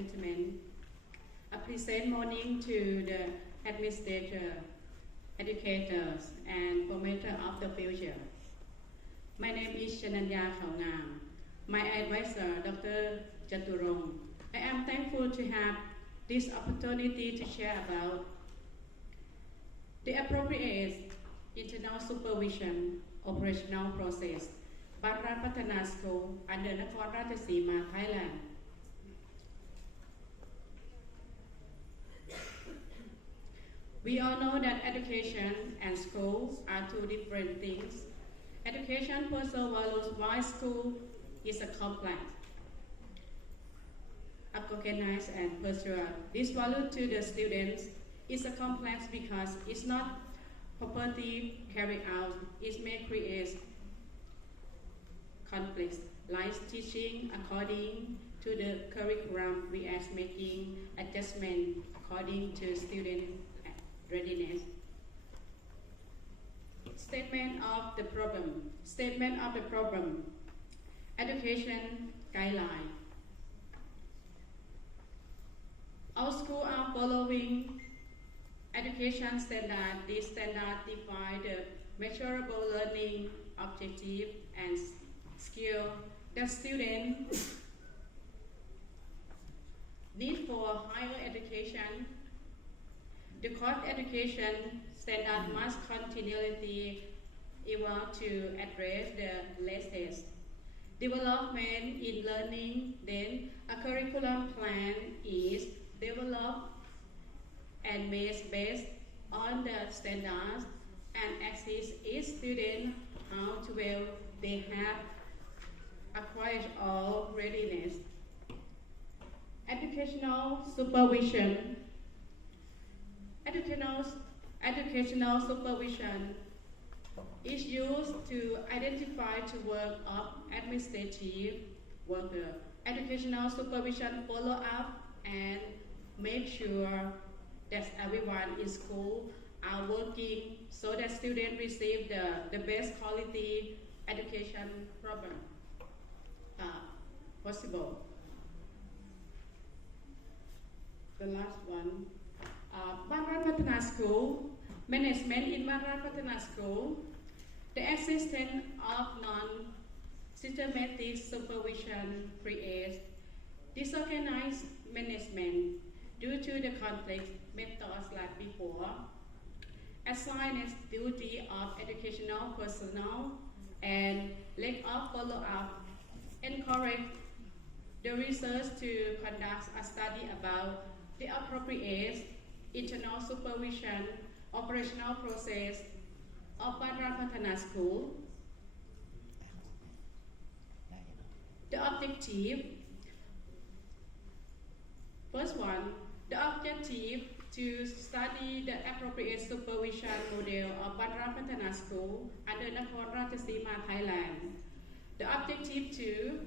gentlemen. A pleasant morning to the administrator, educators, and promoter of the future. My name is Janunya. My advisor, Dr. Jaturong. I am thankful to have this opportunity to share about the appropriate internal supervision operational process Bharat Pathana School under Nakhon Ratchasima, Thailand. We all know that education and schools are two different things. Education also values why school is a complex, organized and pursue. This value to the students is a complex because it's not properly carried out. It may create conflicts, like teaching according to the curriculum, whereas making adjustment according to student readiness. Statement of the problem. Education guideline. Our schools are following education standard. These standards define the measurable learning objective and skill that students need for higher education. The course education standard must continually evolve to address the latest development in learning. Then a curriculum plan is developed and made based on the standards and assist each student how to well they have acquired all readiness. Educational supervision. Educational supervision is used to identify the work of administrative workers. Educational supervision follow up and make sure that everyone in school are working so that students receive the best quality education possible. The last one. Bharat Pathana School, management in Bharat Pathana School, the existence of non-systematic supervision creates disorganized management due to the conflict methods like before, assigned duty of educational personnel, and lack of follow-up. Encourage the research to conduct a study about the appropriate internal supervision operational process of Bharat Pathana School. The objective, first one, the objective to study the appropriate supervision model of Bharat Pathana School under Nakhon Ratchasima, Thailand. The objective to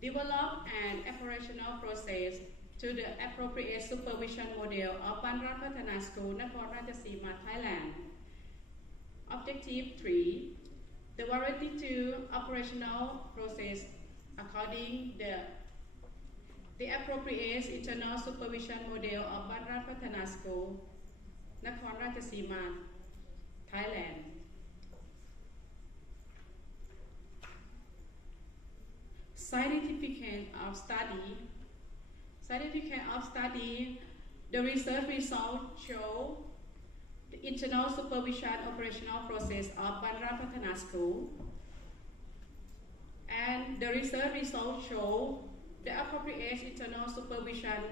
develop an operational process to the appropriate supervision model of Bharat Pathana School, Nakhon Ratchasima, Thailand. Objective 3, the variety to operational process according the appropriate internal supervision model of Bharat Pathana School, Nakhon Ratchasima, Thailand. Certificate of study, the research results show the internal supervision operational process of Bharat Pathana School, and the research results show the appropriate internal supervision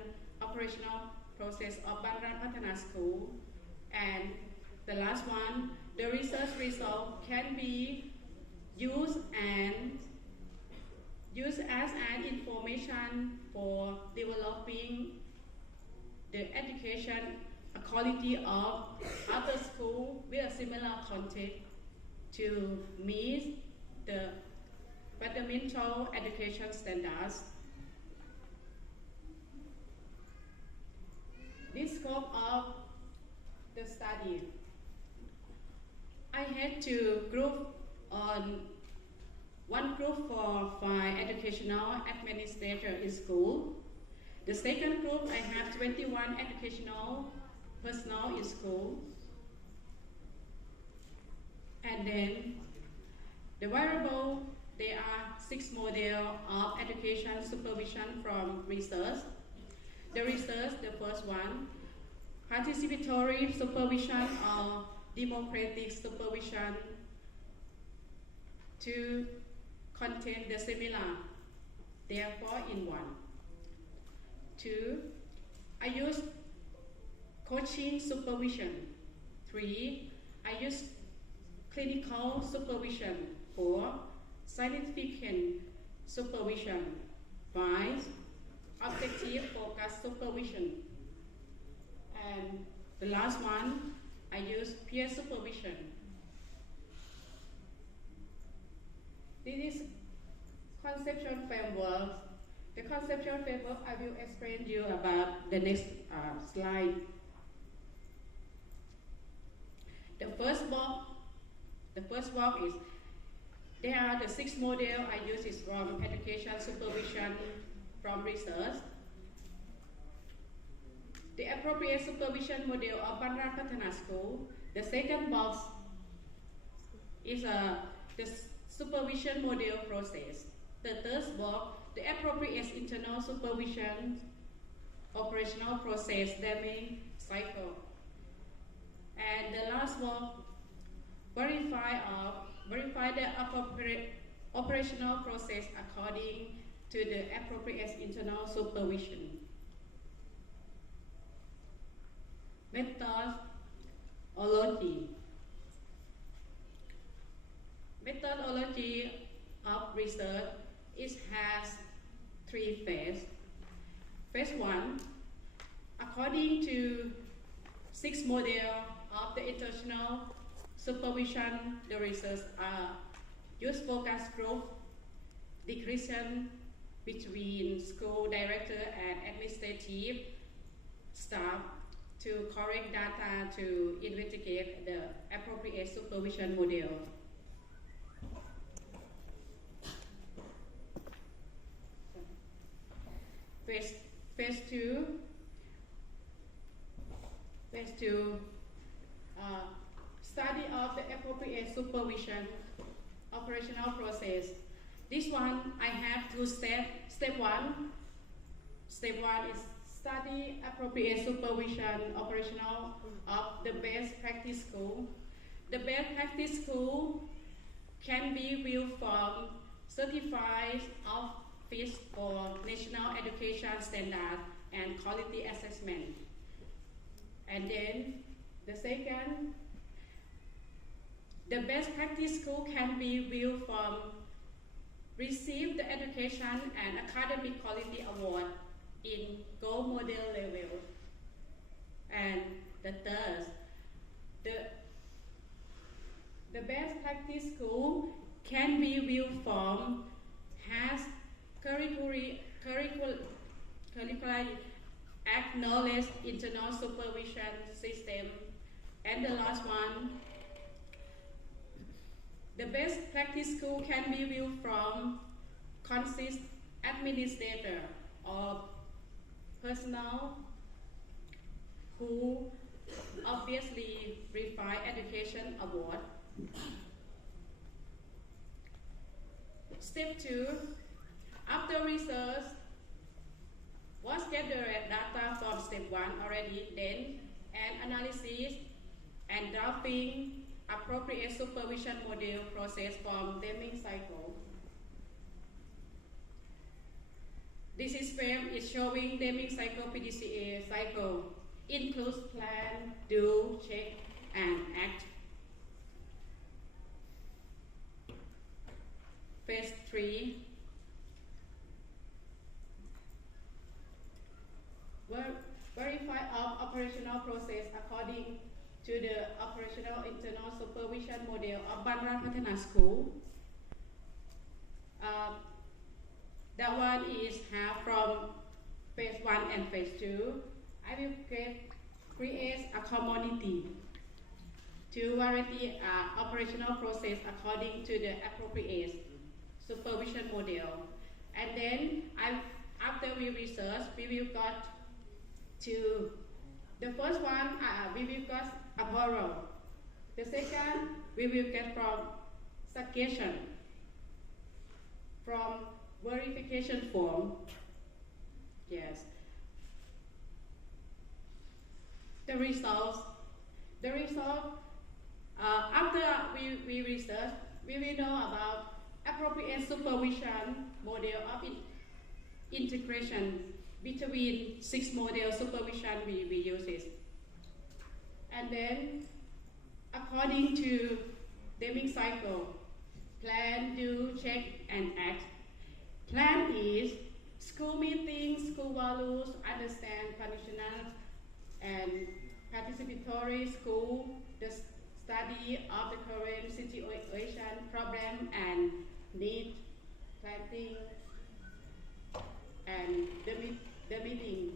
operational process of Bharat Pathana School, and the last one, the research result can be used as an information for developing the education quality of other schools with a similar context to meet the fundamental education standards. This scope of the study, I had to group on one group for 5 educational administrators in school, The second group, I have 21 educational personnel in school. And then the variable, there are 6 models of education supervision from research. The research, the first one, participatory supervision or democratic supervision to contain the similar, therefore in one. 2, I use coaching supervision. 3, I use clinical supervision. 4, scientific supervision. 5, objective focus supervision. And the last one, I use peer supervision. This is conceptual framework. The conceptual framework I will explain you about the next slide. The first block is, there are the 6 models I use is from education supervision from research. The appropriate supervision model of Banran Patana School. The second box is the supervision model process. The third box, the appropriate internal supervision operational process, Deming cycle. And the last one, verify the appropriate operational process according to the appropriate internal supervision. Methodology. Methodology of research has 3 phases. Phase 1, according to 6 models of the international supervision, the research use focus group, discussion between school director and administrative staff to correct data to investigate the appropriate supervision model. Phase 2, study of the appropriate supervision operational process. This one I have 2 steps. Step 1 is study appropriate supervision operational of the best practice school. The best practice school can be viewed from certified Office for National Education Standard and Quality Assessment. And then the second, the best practice school can be viewed from receive the education and academic quality award in gold model level. And the third, the best practice school can be viewed from has curricular acknowledged internal supervision system. And the last one, the best practice school can be viewed from consist administrator or personnel who obviously refine education award. Step 2, after research was gathered data from step 1 already, then and analysis and drafting appropriate supervision model process from Deming cycle. This is frame is showing Deming cycle PDCA cycle includes plan, do, check, and act. Phase 3. Verify of operational process according to the operational internal supervision model of Banran Patana School. That one is have from phase 1 and phase 2. I will create a community to verify operational process according to the appropriate supervision model. And then after we research, we will got to the first one. We will got apparel. The second, we will get from suggestion, from verification form. Yes. The results. After we research, we will know about appropriate supervision model of integration between 6 model supervision we use it. And then, according to naming cycle, plan, do, check, and act. Plan is school meetings, school values, understand conditional and participatory school, the study of the current situation, problem, and need, planting, and the meeting.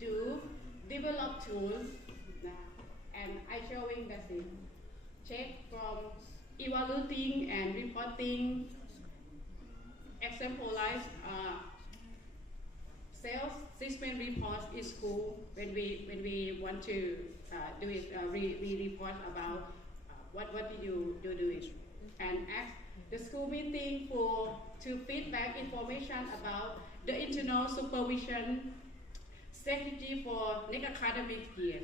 Do, develop tools, and I showing that's it. Check from evaluating and reporting, example-like sales assessment reports in school when we want to do it. We report about what did you do it, and ask the school meeting to feedback information about the internal supervision strategy for next academic year.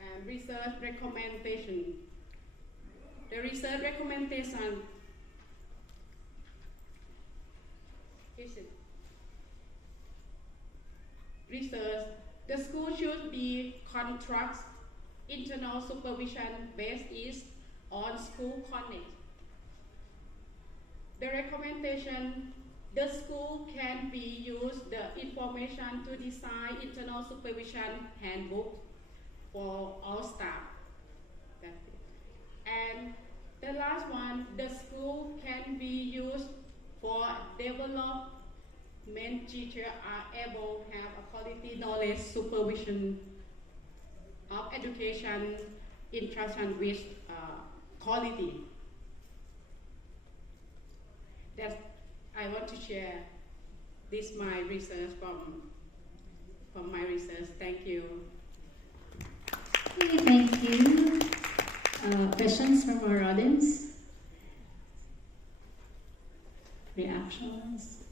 And research recommendation. The research recommendation is it. Research. The school should be contract internal supervision based on school connect. The recommendation, the school can be used the information to design internal supervision handbook for all staff. That's it. And the last one, the school can be used for development. Teachers are able to have a quality knowledge supervision of education interaction with quality. That I want to share this my research from my research. Thank you. Okay, thank you. Questions from our audience? Reactions?